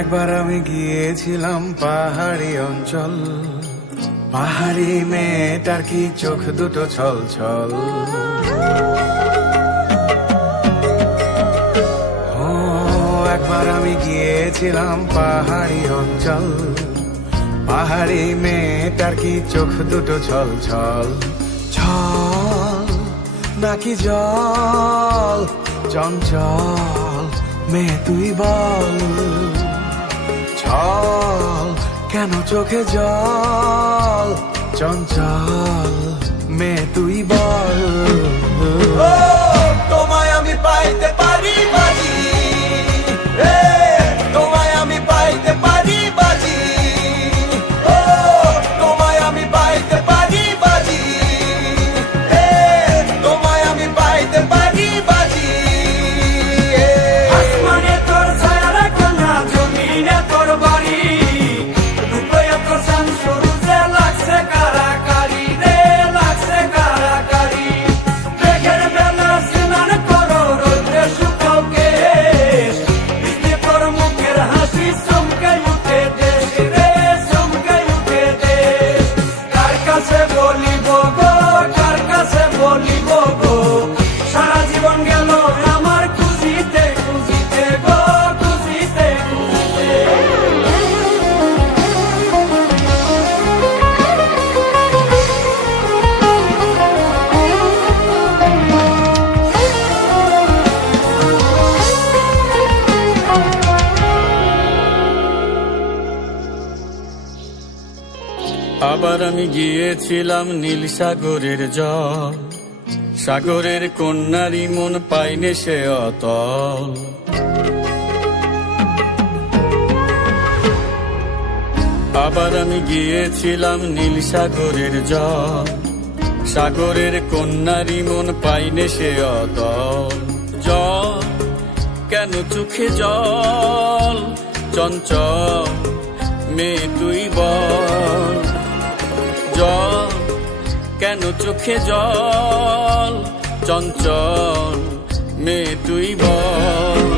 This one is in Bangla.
একবার আমি গিয়েছিলাম পাহাড়ি অঞ্চল, পাহাড়ি মেয়েটার কি চোখ দুটো ছল ছল। ও একবার আমি গিয়েছিলাম পাহাড়ি অঞ্চল, পাহাড়ি মেয়েটার কি চোখ দুটো ছল ছল। ছল নাকি জল, চঞ্চল মেয়ে তুই বল। ছল কেন চোখে জল, চঞ্চল মেয়ে তুই বল। তোমায় আমি পাইতে পারি বাজি, তোমায় আমি পাইতে পারি বাজি, তোমায় আমি পাইতে পারি বাজি, তোমায় আমি পাইতে পারি বাজি। আসমানে তোর ছায়া রাখো না, জমিনে তোর বাড়ি, রূপে তোর চাঁদ সূর্যে লাগছে কারাকারি রে, লাগছে কারাকারি। মেঘের বেলা স্নান করো, রোদে শুকাও কেশ, বৃষ্টি তোর মুখের হাসি চমকে উঠে দেশ রে, চমকে উঠে দেশ। কার কাছে বলিব গো, কার কাছে বলিব গো, সারা জীবন গেল আমার খুঁজিতে খুঁজিতে গো, খুঁজিতে খুঁজিতে। আবার আমি গিয়েছিলাম নীল সাগরের জল, সাগরের কন্যারি মন পাইনে সে অতল। আবার আমি গিয়েছিলাম নীল সাগরের জল, সাগরের কন্যারি মন পাইনে সে অতল। জল কেন চোখে জল, চঞ্চল মেয়ে তুই বল। জল কেন চোখে জল, চঞ্চল মেয়ে তুই বল।